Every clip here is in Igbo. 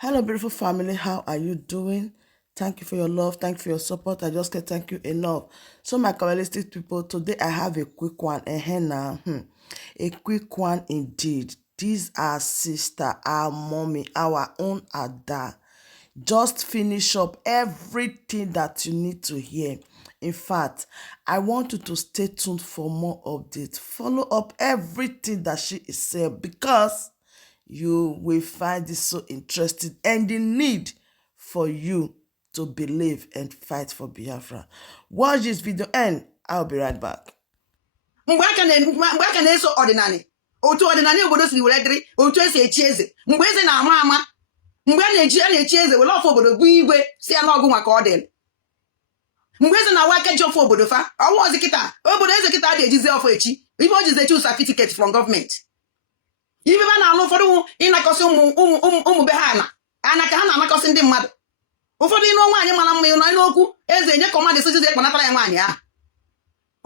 Hello, beautiful family. How are you doing? Thank you for your love. Thank you for your support. I just can't thank you enough. So, my Kabbalistic people, today I have a quick one. Now, a quick one indeed. These are sister, our mommy, our own Ada. Just finish up everything that you need to hear. In fact, I want you to stay tuned for more updates. Follow up everything that she is saying because you will find this so interesting and the need for you to believe and fight for Biafra. Watch this video and I'll be right back. mgbe aka na-eso ọdịnala otu ọdịnala obodo siri were dịrị otu esi echi eze mgbe eze na-ama ama mgbe a na-echi eze were ọfọ obodo bụ igwe si ya n'ọgụ maka ọ dị mgbe eze na-awa aka ji ọfọ obodo fa ọnwa ọzi kịta obodo eze kịta ga-ejizi ọfọ echi ibe o jizi echi certificate from gọọmenti ibe ba na-alụ ụfọdụ ịnakọsị ụmụ be ha ana ka ha na-anakọsị ndị mmadụ ụfọdụ ịnụ nwaanyị mara mma ịnọ n'okwu eze enye kọmandị sojizi ekpanatara ya nwaanyị ahụ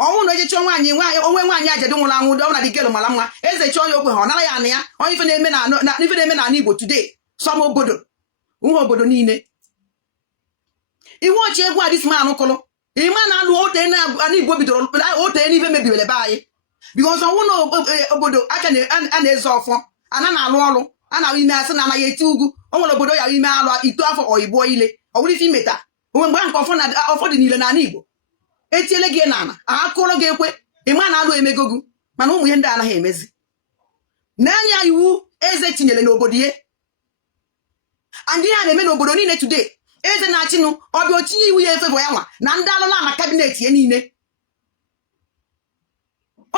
ọnwụ na ejichọ nwaanyị onwe nwaanyị ajadu nwụrụ anwụ ọ na dịgelu mara mma eze chọọ ya okwe ha ọ nara ya ana ya onye ife na-eme n'ala Igbo today sọm obodo uhe obodo niile iwe ochie egwu adịsman kụrụ ịma na-alụ ote na Igbo bidoro ote n'ife mebiwere be anyị bikọs ọnwụ na obodo aka a na-eze ọfọ ana na-alụ ọrụ a na ime asị na anaghị eti ugwu o nwere obodo ya ime alụ ito afọ oyibo ile ọ bụrụ ife imeta onwe mgbe nke ọfọ dị niile n'ala Igbo etiele gị n'ala akụrụ gị ekwe ịma na alụ emegogu mana ụmụ ihe ndị anaghị emezi n'anya iwu eze tinyere n'obodo ihe and ihe a na-eme n'obodo niile today eze na-achịnụ ọbịa otinye iwu ya efebọ ya nwa na ndị alụla na kabinet ya niile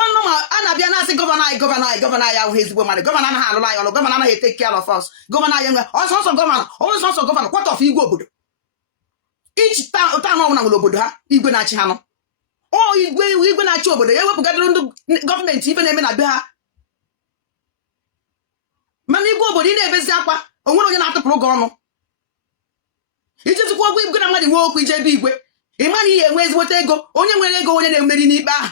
ọnụ ma a na-abịa na-asị gọvanọ anyị ahụghị ezigbo mmadụ gọvanọ anaghị alụla anyị ọrụ gọvanọ anaghị eteke care of us gọvanọ anyị enwe ọsọsọ gọvanọ kwart of igwe obodo ichi taụn ọbụla nwere obodo ha igwe na-achị ha nọ igwe na-achị obodo ya ewepụgadịrị ndị gọọmenti ife na-eme na be ha mana igwe obodo ị na-ebezi akwa onwere onye na-atụpụrụ gị ọnụ ijizikwa ogwụ igwe na mmadụ nwe okwu ije ebe igwe ị ma na ihe enwe ezigbote ego onye nwere ego onye na-emeri n'ikpe ahụ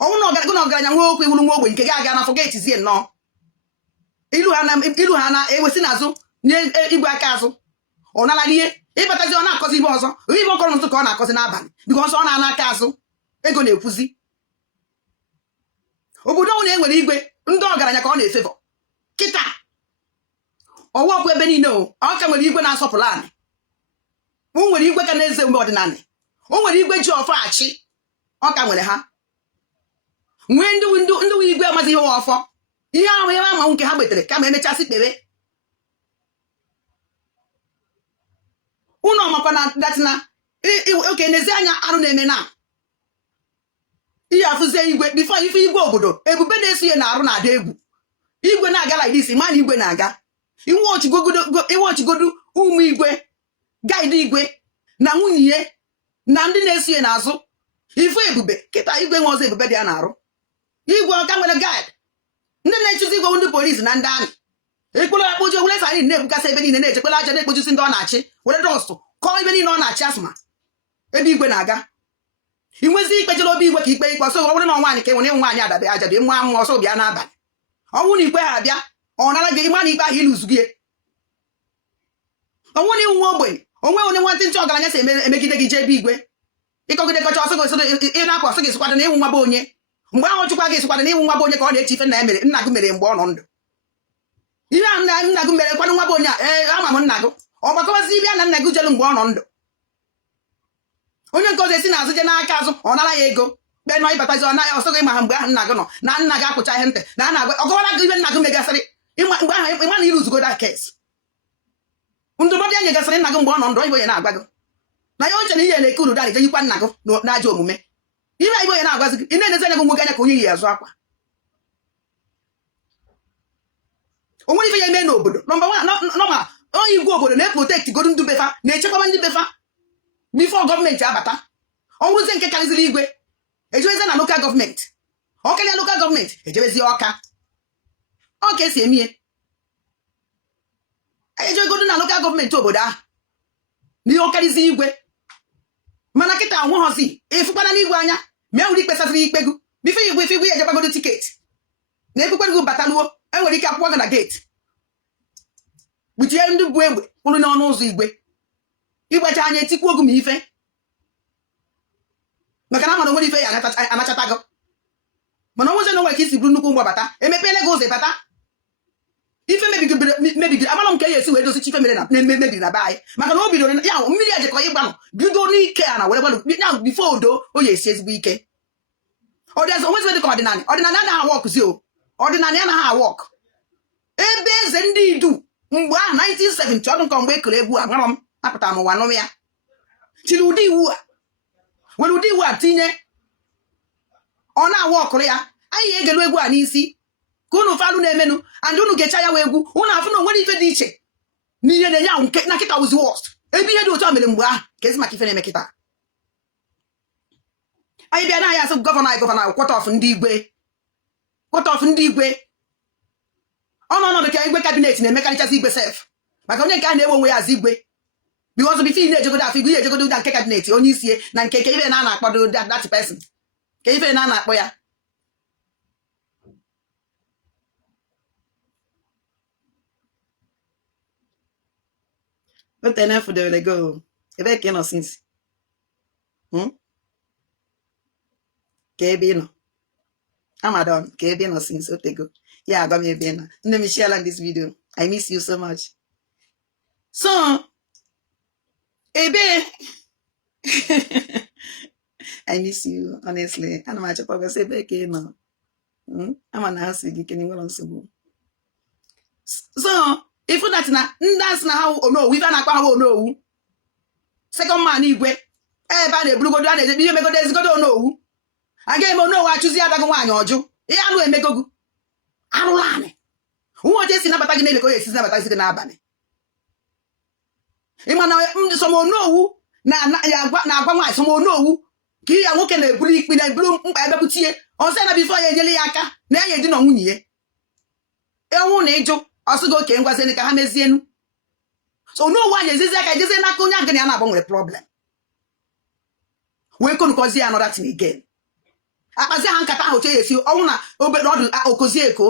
ọnwụ na ọgaranya nwe okwu iwuru nwa ogbe nke gị aga n'afọ ga-etizie nnọọ ilu ha na-ewesi n'azụ nye igwe aka azụ ọ nara ihe ịbatazi ọ na-akọzi ibe ọzọ ibe ọkọrọ ntụ ka ọ na-akọzi n'abalị biko ọsọ ọ na-ana aka azụ ego na-ekwuzi obodo ọnwụ na-enwere igwe ndị ọgaranya ka ọ na-efevọ kịta ọwa ọkụ ebe niile ọ ka nwere igwe na-asọpụrụ anị o nwere igwe ka na-eze mgbe ọdịnala o nwere igwe ji ọfọ achị ọ ka nwere ha nwee ndị igwe amazi ihe ọfọ ihe ahụ ihe ama nke ha gbetere kama emechasị kpere ụnọ makwa na datina oke n'ezi anya arụ na-eme na ihe afụzie igwe bifo ife igwe obodo ebube na-eso ihe na-arụ na-ada egwu igwe na-aga like this ma na igwe na-aga iwe ochigodu ụmụ igwe gaịdị igwe na nwunye na ndị na-eso ihe n'azụ ife ebube kịta igwe nwe ọzọ ebube dị ya na-arụ igwe ọka nwere gaịd ndị na-echuzi igwe ndị polisi na ndị amị ekpolo akpoji owere sa anyị na-ebukasị ebe niile na-echekwala aja na-ekpojusi ndị ọ na-achị were dọstụ kọọ ebe niile ọ na-achị asụma ebe igwe na-aga inwezi ikpe jere obi igwe ka ikpe ọsọ ọ bụrụ na nwaanyị ka enwere nwaanyị adabe ajabe nwa nwa ọsọ bịa n'abalị ọnwụ na ikpe ha abịa ọ nara gị ịma na ikpe ahụ ịlụzu gị ọnwụ na iwu nwa ogbenye onwe onye nwantị ntị ọgaranya si emegide gị jee ebe igwe ịkọgide kọcha ọsọ gị ị na-akwa ọsọ gị sikwado na ịnwụ nwa be onye mgbe ahụ chukwa gị sikwado na ịnwụ nwa be onye ka ọ na-eche ife nna gị mere mgbe ọ nọ ndụ ihe a nna gị mere kwado nwa bụ onye a ama m nna gị ọ gbakọbazi ibe ya na nna gị jelu mgbe ọ nọ ndụ onye nke ọzọ esi n'azụ je n'aka azụ ọ nara ya ego kpe nọ ịbatazi ọ naghị ọsọ gị ma ha mgbe ahụ nna gị nọ na nna gị akpụcha ihe ntị na na-agwa ọgọwara gị ibe nna gị megasịrị mgbe ahụ ịma na iruzugo da kes ndụmọdụ ya nyegasịrị nna gị mgbe ọ nọ ndụ ibe onye na-agwa gị na ya oche na ihe na-eke uru dadị jeyikwa nna gị n'ajọ omume ihe ibe onye na-agwazi gị ị na-enezi anya gị nwoke anya ka onye yi azụ akwa o nwere ife ya eme n'obodo nọma onye igwe obodo na-eprotekti godu ndị befa na-echekwaba ndị befa bifo gọọmenti abata ọnwụzie nke karịziri igwe ejebezi na lokal gọọmenti ọkarịa lokal gọọmenti ejebezi ọka esi emie ejegodu na lokal gọọmenti obodo ahụ n'ihe ọkarịzi igwe mana kịta anwụghọzi efukwana n'igwe anya mee ụdị ikpesaziri ikpe gị bifo igwe ife igwe ya ejebagodo tiketi na ekpekpere gị bataluo enwere ike akwụkwọ gị na geeti butie ndị bụ egbe kwụrụ n'ọnụ ụzọ igwe igbecha anya etikwu ogu ma ife maka na mana onwere ife ya anachatago mana onweze na onwere ka isi bụrụ nnukwu ngwa bata emepeela gị ụzọ bata ife mebigiri amara m ka ya esi wee dozicha ife mere na mebiri na be anyị maka na o bidoro ya mmiri ejekọ ịgbanụ bido n'ike a na were gbanụ na bifo odo o ya esi ezigbo ike onwezi dị ka ọdịnala anaghị awọkụzi o ọdịnala anaghị awọk ebe eze ndị idu mgbe ahụ 1970 ọdụ nke mgbe ekere egwu a mara m apụtara m ụwa nụm ya chiri ụdị iwu a were ụdị iwu a tinye ọ na-awa ọkụrụ ya anyị egelu egwu a n'isi ka unu falụ na-emenụ and unu ga-echa ya wee egwu unu afụ na onwere ife dị iche n'ihe na-enye ahụ nke na kịta wuzi wọst ebe ihe dị otu a mere mgbe ahụ ka ezi maka ife na-eme kịta anyị bịa na anyị asị gọvanọ kwọtọf ndị igwe ọnọdụ ka igwe kabinet na-emekarịchasị igwe sef maka onye nke a na-ewe onwe ya azụ igwe because bifo ị na-ejegodo afọ igwe ihe ejegodo na nke kabinet onye isi na nke ife na a na-akpọdo that person ka ife na a na-akpọ ya go ebe ka ị nọ sinsi ka ebe ị nọ Amadon ka ebe ị nọ sinsi otego ya agwa m ebe ị nọ nne m share this video I miss you so much so ebe I miss you honestly ana m achọkwa gosi ebe ka ị nọ ama na ha si gị kene nwere nsogbu so ifu that na ndị asị na ha onowu ife a na-akpa ha onowu second man igwe ebe a na-eburugodo a na-eje ihe megodo ezigodo onowu aga eme onowu achụzi adago nwaanyị ọjụ ihe anụ emegogu arụrụ anị nwa oje esi nabata gị n'ebe ka o esi nabata gị n'abalị ịma na somonowu na-agwa nwaanyị somonowu ka ihe ya nwoke na-eburu ikpi na-eburu mkpa ebebutie ọsọ na bifo ya enyere ya aka na ya eji na nwunye ya ewu na ịjụ ọsụgo oke ngwazeni ka ha mezienu so n'owu anyị ezizi aka ejezie n'aka onye agịnị ya na-agba nwere problem wee konukọzie ya another thing again akpazi ha nkata ahụ che esi ọnwụ na obere ọdụ okozie eko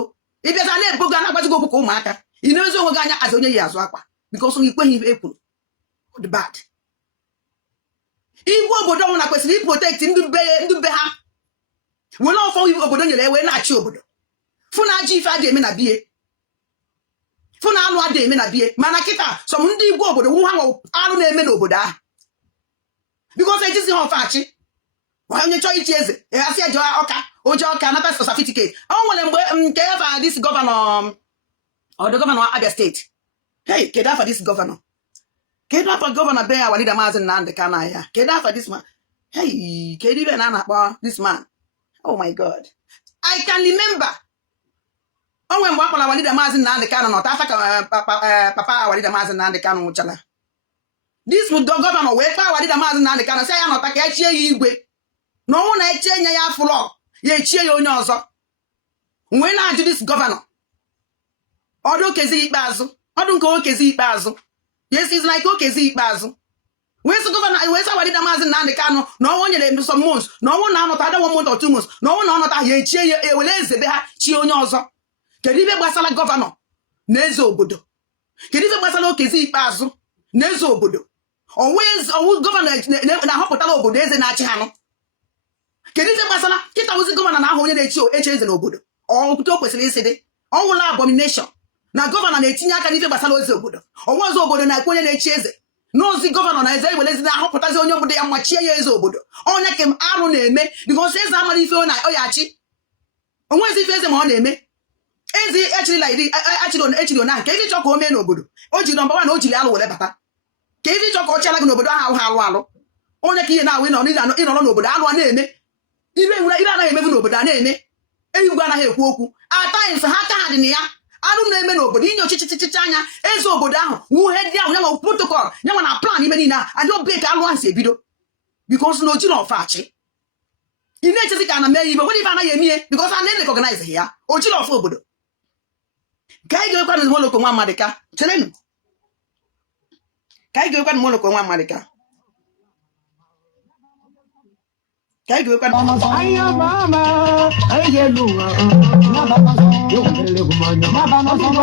ịbịaza na-ebogo na-agbazigo okwu ka ụmụaka ị na-ezi onwe gị anya aza onye yi azụ akwa because onye ikweghị ife ekwuru the bad igwe obodo ọnwụ na kwesịrị iprotect ndị be ha were ọfọ obodo nyere wee na-achị obodo fụ na ajọ ife adị eme na bie fụ na anụ adị eme na bie mana kịta sọm ndị igwe obodo nwu ha arụ na-eme n'obodo ahụ bikos ejizi ha ọfa achị onye chọọ ichi eze asị eje ọka oje ọka nata certificate ọ nwere mgbe nke afa dis gọvanọ ọdụ gọvanọ Abia steeti hey kedu afa dis gọvanọ kedu afa gọvanọ be ya walida Maazị Nnamdi Kanu ya kedu afa dis man hey kedu ibe na na-akpọ dis man oh my god I can remember onwe mgbe akpọla walida Maazị Nnamdi Kanu nọta afa ka papa walida Maazị Nnamdi Kanu nwụchala dis gọvanọ wee kpaa walida Maazị Nnamdi Kanu sị ya nọta ka echie ya igwe na ọnwụ na eche nye ya afụlọ ya echie ya onye ọzọ wee na-ajụ dis gọvanọ ọdụ okezi ikpeazụ ọdụ nke okezi ikpeazụ yes is like okezi ikpeazụ wee sị gọvanọ wee sị walida Maazị Nnamdi Kanu na ọnwụ nyere some months na ọnwụ na anọta ada 1 month or 2 months na ọnwụ na ọnọta ya echie ya ewere ezebe ha chie onye ọzọ kedu ife gbasara gọvanọ na eze obodo kedu ife gbasara okezi ikpeazụ na eze obodo ọwụ gọvanọ na-ahọpụtara obodo eze na-achị ha nụ kedu ife gbasara kịta ozi gọvanọ na ahụ onye na-eche eze n'obodo ọpụta o kwesịrị isi dị ọnwụla abomination na gọvanọ na-etinye aka n'ife gbasara ozi obodo ọnwa ọzọ obodo na-ekwe onye na-echi eze n'ozi gọvanọ na eze iwelezi na-ahọpụtazi onye obodo ya machie ya eze obodo onye ka arụ na-eme bikos eze amara ife ọ ya-achị onwezi ife eze ma ọ na-eme ezi echirila iri echiri ona ka ife chọ ka o mee n'obodo o jiri nọmba 1 o jiri alụ were bata ka ife chọ ka ọ chịala gị n'obodo ahụ alụ alụ onye ka ihe na-awụ ịnọrọ n'obodo alụ a na-eme ire anaghị emebu n'obodo a na-eme eyigwe anaghị ekwu okwu atayms ha aka ha dị na ya arụ na-eme n'obodo inye ọchịchịchịcha anya eze obodo ahụ wuhe ndị ahụ nyanwa protokọl nyanwa na plan ime niile a adị obe ka alụ ahụ si ebido bikos na oji na ọfa achị ị na-echezi ka na mee ibe nwere ife anaghị eme ihe bikos a na-elekọganize ya oji na ọfa obodo ka anyị ga-ekwa na moloko nwa mmadụ ka cherenụ ka anyị ga-ekwa na moloko nwa mmadụ ka cái gue kan ayah mama ayah luar naba masuk yo kele kumanya naba masuk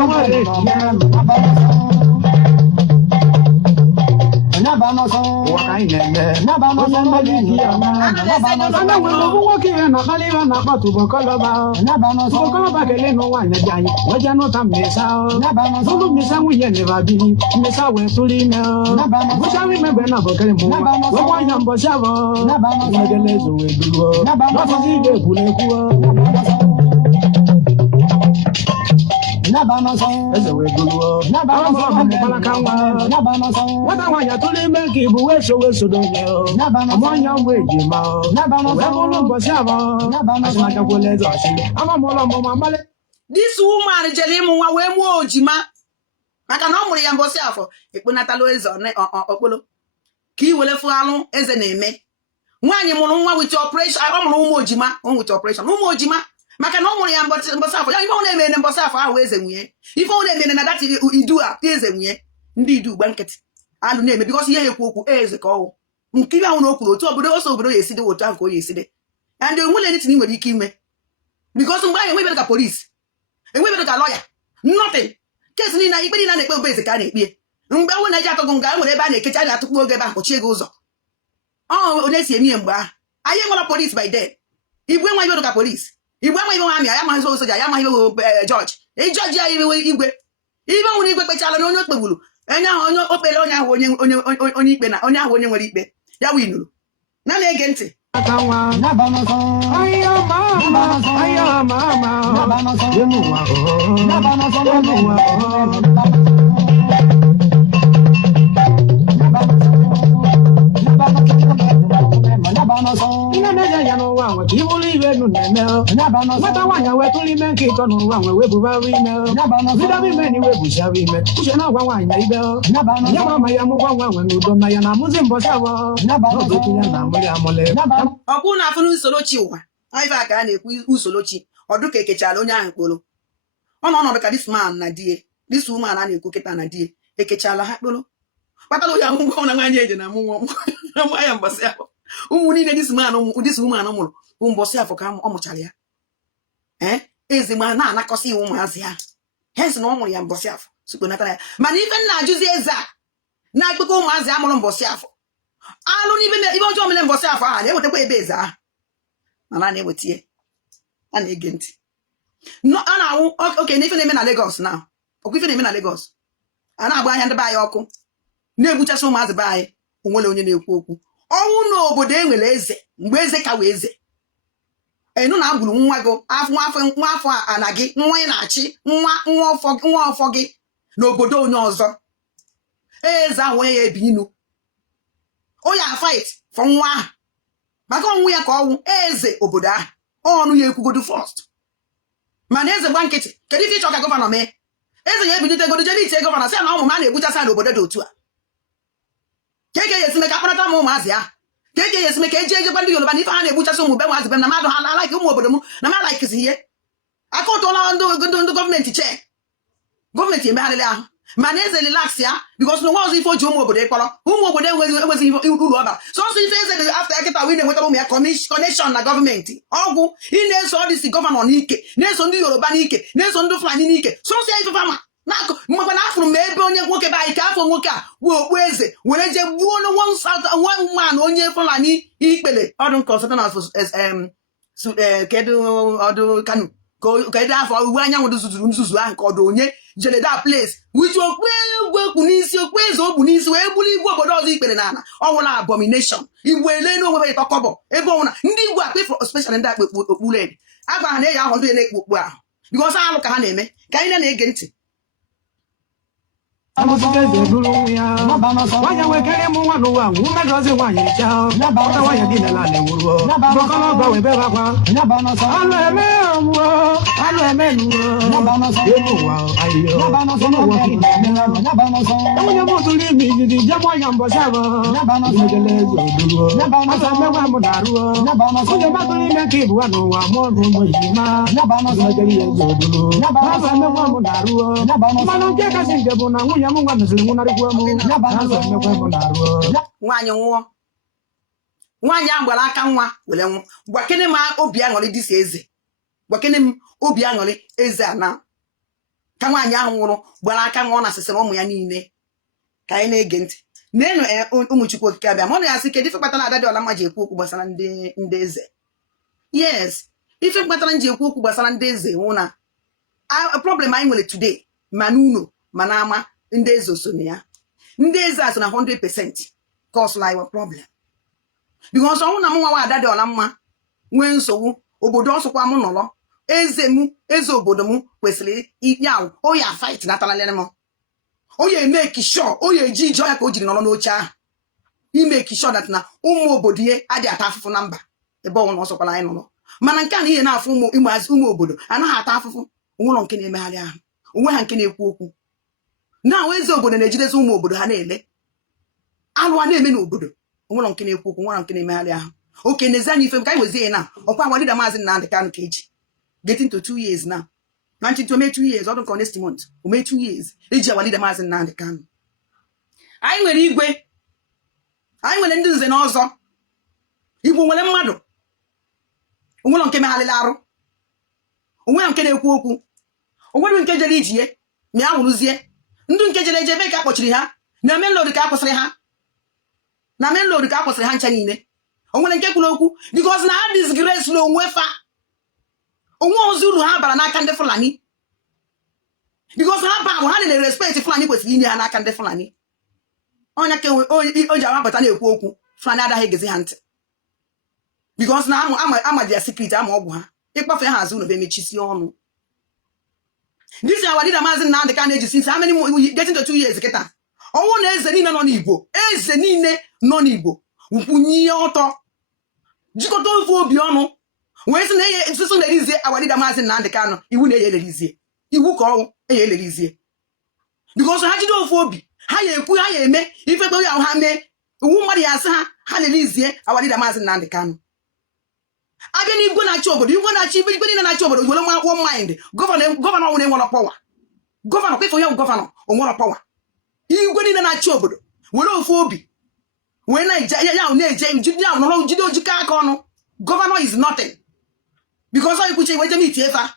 This woman jeli ịmụ nwa wee mụọ ojima maka na ọ mụrụ ya mbọsị afọ ekponatala eze okpolo ka i were fụalụ eze na-eme. Nwaanyị mụrụ nwa wit operation, ọ mụrụ ụmụ ojima wit operation ụmụ ojima maka na ọ mụrụ ya mbọsị afọ ya. Ife ọ na-eme na mbọsị afọ ahụ eze nwunye, ife ọ na-eme na dati idu a eze nwunye, ndị idu gba nkịtị alụ na-eme bikọs ihe ekwu okwu eze ka ọwụ nke ihe ahụ na o kwuru otu obodo ose obodo ya eside otu ahụ ka o ya eside ya. Ndị onwere nitin nwere ike ime bikọs mgbe ahụ enwebere ka polisi, enwebere ka lọya, nothing. Kesi niile ikpe niile na-ekpe eze ka a na-ekpie. Mgbe ahụ na-eji atọgụ nga nwere ebe a na-ekecha a na-atụkpu oge ebe ahụ kpọchie gị ụzọ. Onye si eme ihe mgbe ahụ anyị nwere polisi by then. Igwe nwa ibe ka polisi, igwe nwa ibe nwa amị ya amaghị soja, ya amaghị jọji jọji ya iwe igwe ibe nwere igwe kpechala na onye o kpegburu onye ahụ, onye okpere onye ahụ, onye ikpe na onye ahụ onye nwere ikpe ya winuru na na-ege ntị. Ọkwụ na afụ n'usorochi ụwa ife a ka a na-ekwu usorochi ọdụ ka ekechala onye ahụ kporo. Ọ nọ ọnọdụ ka this man na die, this woman a na-ekwu kịta na die ekechala ha kporo kpatara ya ngwa na nwaanyị eje na mụnwa ya mbọsị afọ. Ụmụ niile this woman mụrụ bụ mbọsị afọ ka ọ mụchara ya. Eze ma na-anakọsị iwu ụmụazị ya hesi na ọ mụrụ ya mbọsị afọ sukponatara ya. Mana ife nna ajụzi eze a na-ekpekọ ụmụazị a mụrụ mbọsị afọ alụ n'ibe ọjọọ mere mbọsị afọ ahụ na-ewetakwa ebe eze ahụ mana na-ewetie a na-ege ntị. A na-awụ oke na ife na-eme na Lagos na ọkwa ife na-eme na Lagos a na-agba ahịa ndị be anyị ọkụ na-egbuchasị ụmụazị be anyị. Onwere onye na-ekwu okwu. Ọnwụ n'obodo enwere eze mgbe eze ka wee eze enu na agburu nwa gị nwa afọ ana gị nwa ị na-achị nwa ọfọ gị n'obodo onye ọzọ. Eze ahụ onye ya ebi inu o ya fight for nwa ahụ maka ọnwụ ya ka ọnwụ eze obodo ahụ ọnụ ya ekwugodu first. Mana eze gba nkịtị kedu ife ịchọ ka gọvanọ mee? Eze ya ebidite godo jebe itie gọvanọ sị na ụmụ m a na-egbuchasị n'obodo dị otu a. Ka ege ya esime ka akparata m ụmụazị ahụ, ka ege ya esime ka eji ejekwa ndị Yoruba na ife ha na-egbuchasị ụmụ be nwaazị be m na mmadụ ha na-alaiki ụmụ obodo m na m alaikisi ihe aka ụtụla ndị gọọmenti chee gọọmenti emegharịrị ahụ. Mana eze relax ya bikos na nwa ọzọ ife o ji ụmụ obodo ịkpọrọ ụmụ obodo enweghị uru ọba. Sọsọ ife eze dị afta ya kịta wee na-enwetara ụmụ ya kọneshọn na gọọmenti ọgwụ ị na-eso ọdịsi gọvanọ n'ike, na-eso ndị Yoruba n'ike, na-eso ndị Fulani n'ike. Sọsọ ya ife fama na-akụ mgbe na afụrụ m ebe onye nwoke be anyị ka afọ nwoke a bụ okpu eze were jee gbuo nwa man onye Fulani ikpele ọdụ nke ọsọta na kedu ọdụ Kanu kedu afọ uwe anyanwụ zuzuru nzuzu ahụ ka ọdụ onye jere that place wit okpu egwu ekpu n'isi, okpu eze okpu n'isi wee bụrụ igwe obodo ọzọ ikpere n'ala. Ọwụla abomination igwe ele n'onwe ya tọkọbọ ebe ọnwụna ndị igwe akpa ifo special ndị akpa okpu red agba ha na-eyi ahụ ndị na-ekpu okpu ahụ bikọs alụ ka ha na-eme ka anyị na-ege ntị. Wanya wekere mu wanu wa wu megozi wanya cha ota wanya dine la le wuru bokolo ba we be ba kwa alo eme owo alo eme nu emu wa ayo emu wa ki wanya mo tuli mi di jamo ya mbo sa bo megele zo duro asa me wa mo daru o ba tuli me ki bu wanu wa mo ru mo yima megele zo duro asa me wa mo daru o manu je ka sin je bu na nwaanyị nwụọ, nwaanyị ahụ gbara aka nwa were nwụ. Gwakene m obi aṅụrị dịsi eze, gwakene m obi aṅụrị eze a na ka nwaanyị ahụ nwụrụ gbara aka nwa ọ na-asịsịrị ụmụ ya niile. Ka anyị na-ege ntị nenu ụmụ Chukwu okike abịa ma ọ na-asị kedu ife kpatara Ada dị ọla mma ji ekwu okwu gbasara ndị eze. Yes, ife kpatara nji ekwu okwu gbasara ndị eze hụ na problem anyị nwere today ma n'ụlọ ma n'ama ndị eze so na ya. Ndị eze a so na 100% cause like problem because ọnwụ na m nwa Ada dị ọla mma nwee nsogbu obodo ọsọkwa m nọrọ eze obodo m kwesịrị ya o ya fight natalele m o ya make sure o ya eji ije ya ka o jiri nọrọ n'oche ahụ imeke sure that na ụmụ obodo ihe adị ata afụfụ na mba ebe ọnwụ na ọsọkwala anyị nọrọ mana nke a na ihe na-afụ ụmụ obodo anaghị ata afụfụ onwụlọ nke na-emegharị ahụ onwe ha nke na-ekwu okwu na eze obodo na-ejidezi ụmụ obodo ha na-ele alụ a na-eme n'obodo onwụlọ nke na-ekwu okwu nwere nke na-emegharị ahụ oke n'ezi anya ife m ka anyị wezie na ọkwa Walida Maazị Nnamdi Kanu ka eji getting to 2 years now. Na nchịntị ome 2 years, ọ dị ka next month, ome 2 years, eji Walida Maazị Nnamdi Kanu. Anyị nwere igwe, anyị nwere ndị nze na ọzọ, Igbo nwere mmadụ, onwere nke meghalịla arụ, onwere nke na-ekwu okwu, onwere nke jere ijie, ma ya nwụrụzie, ndị nke jere eje ebe ka akpọchiri ha, na main road ka akwụsịrị ha, na main road ka akwụsịrị ha ncha niile, onwere nke kwuru okwu, because na ha disgrace n'onwe fa. Onwe ozi uru ha bara n'aka ndị Fulani because ha ba ha na respect Fulani kwesịrị inye ha n'aka ndị Fulani. Onye ka o ji awapụta na-ekwu okwu Fulani adaghị egezi ha ntị because na ama dia secret ama ọgwụ ha ịkpafe ha azụ n'obe mechisi ọnụ. This Walida Maazị Nnamdi Kanu eji since how many getting to 2 years kịta ọnwụ na eze niile nọ n'Igbo eze niile nọ n'Igbo nkwunye ọtọ jikọta ofu obi ọnụ wee sị na nsụsụ na-erizie Walida Maazị Nnamdi Kanu iwu na-eyelerizie iwu ka ọnwụ eyelerizie because ha jide ofu obi ha ya ekwu ha ya eme ife kpere ahụ ha mee iwu mmadụ ya asị ha na-erizie Walida Maazị Nnamdi Kanu. Abịa n'igwe na-achị obodo igwe na-achị igwe niile na-achị obodo were one mind gọvanọ nwere nwere pọwa gọvanọ kwefe onye gọvanọ onwere pọwa igwe niile na-achị obodo were ofu obi wee na-eje ya na-eje ya nọrọ jide ojike aka ọnụ gọvanọ is nothing because onye kwuche iwe jem itie efa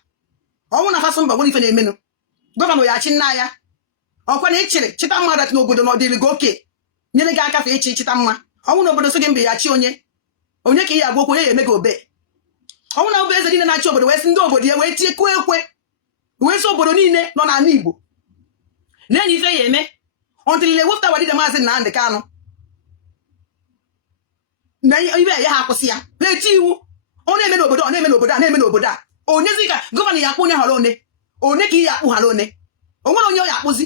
ọnwụ na fasụ mba nwere ife na-emenụ gọvanọ ya achị nna ya ọkwa na ịchịrị chịta mma dat n'obodo na ọdịrị gị oke nyere gị aka fe ịchị chịta mma ọnwụ na obodo so gị mba ya chi onye ka ihe agwa okwu onye ya eme gị obe ọnwụ na obe eze niile na-achị obodo wee sị ndị obodo ya wee tie kwe ekwe wee sị obodo niile nọ n'ala Igbo na-enye ife ya eme ọntịlile wepụta Walida Maazị Nnamdi Kanu na ibe ya ha akwụsị ya na-eti iwu ọ na-eme n'obodo ọ na-eme n'obodo a na-eme n'obodo a onyezi ka gọvanọ ya akpụ onye họrọ one ka ihe akpụ hara one o nwere onye ọ ya akpụzi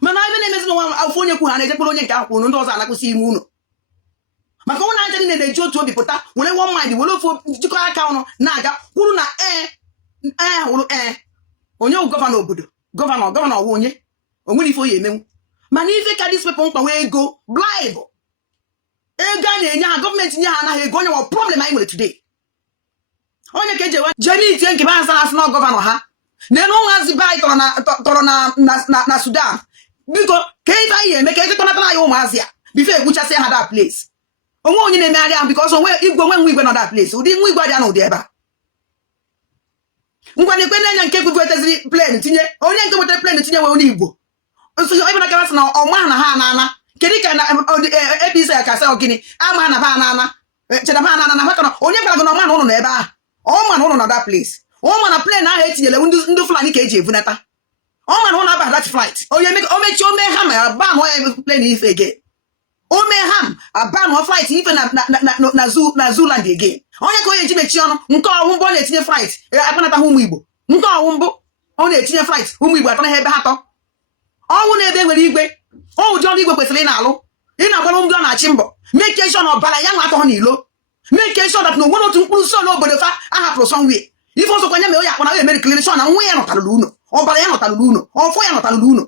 mana ebe na-emezi n'ụwa afọ onye kwu ha na-ejekpụrụ onye nke ahụ kwuru ndị ọzọ anakwụsị ime ụlọ maka ụnụ aja niile na-eji otu obi pụta were one mind were ofu jikọ aka ọnụ na-aga kwuru na hụrụ onye wụ gọvanọ obodo gọvanọ ọwụ onye o nwere ife o ya emenwu mana ife ka dis people mkpa wee ego bribe ego a na-enye ha gọọmenti nye ha anaghị ego onye nwe problem anyị nwere today onye ka ejewe jenitie nke ba asara asị na gọvanọ ha na-enu nwa zibe anyị tọrọ na Sudan biko ka ife anyị eme ka ekekọnatara anyị ụmụazị ya bife egbuchasị ha that place onwe onye na-emegharị ahụ because onwe igwe nọ that place ụdị nwa igwe adịa n'ụdị ebe a ngwa na ekwe na-enye nke gweteziri plen tinye onye nke wetara plen tinye wee onye Igbo nsoghi ebe na sị na ọma na ha anana kedu ka na APC ya kasị gịnị ama na ba anana chedaba anana na maka na onye gwara gị na ọma na ụlọ n'ebe ahụ ọma na ụlọ na that place ọma na plen ahụ etinyere ndị Fulani ka eji evunata ọma na ụlọ aba that flight onye omechi ome ha ma ya ba ya plen ife again ome ham abanụ flight ife na Zuland again onye ka onye eji mechi ọnụ nke ọwụ mbụ ọ na-etinye flight akpanataghị ụmụ Igbo nke ọwụ mbụ ọ na-etinye flight ụmụ Igbo atọ na ebe ha tọ ọnwụ na ebe nwere igwe ụdị ọrụ igwe kwesịrị ị na-alụ ị na-agbara ndị ọ na-achị mbọ make sure na ọbara ya nwa atọghị n'ilo make sure that na onwere otu mkpụrụ solo obodo fa ahapụrụ somewhere ife ọzọkwa nya mere onye akpana onye mere clean na nwa ya nọtarụrụ ụlọ ọbara ya nọtarụrụ ụlọ ọfọ ya nọtarụrụ ụlọ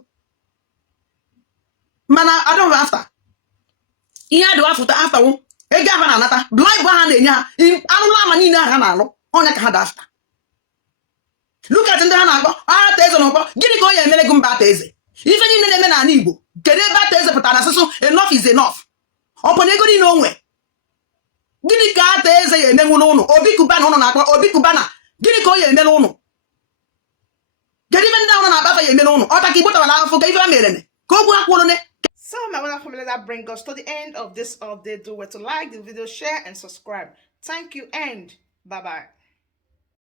mana adọghị afta ihe adịwa aftanwụ ego ahụ na-anata blaịbụ ha na-enye ha anụlụ ama niile ha na-alụ ọnya ka ha da afta lukat ndị ha na-akpọ ata eze na ụkpọ gịnị ka o ya emere gị mba ata eze ife niile na-eme n'ala Igbo kedu ebe ata eze pụtara asụsụ enough is enough ọ bụ na ego niile onwe gịnị ka ata eze ya emenwu n'ụlọ obi kubana ụnụ na-akpọ obi kubana gịnị ka o ya eme n'ụlọ kedu ife ndị ahụ na-akpafa ya eme n'ụlọ ọta ka igbotawara afọ ka ife ha mere ka okwu ha kwụrụ ne So my wonderful family, that brings us to the end of this update. Do well to like the video, share, and subscribe. Thank you, and bye-bye.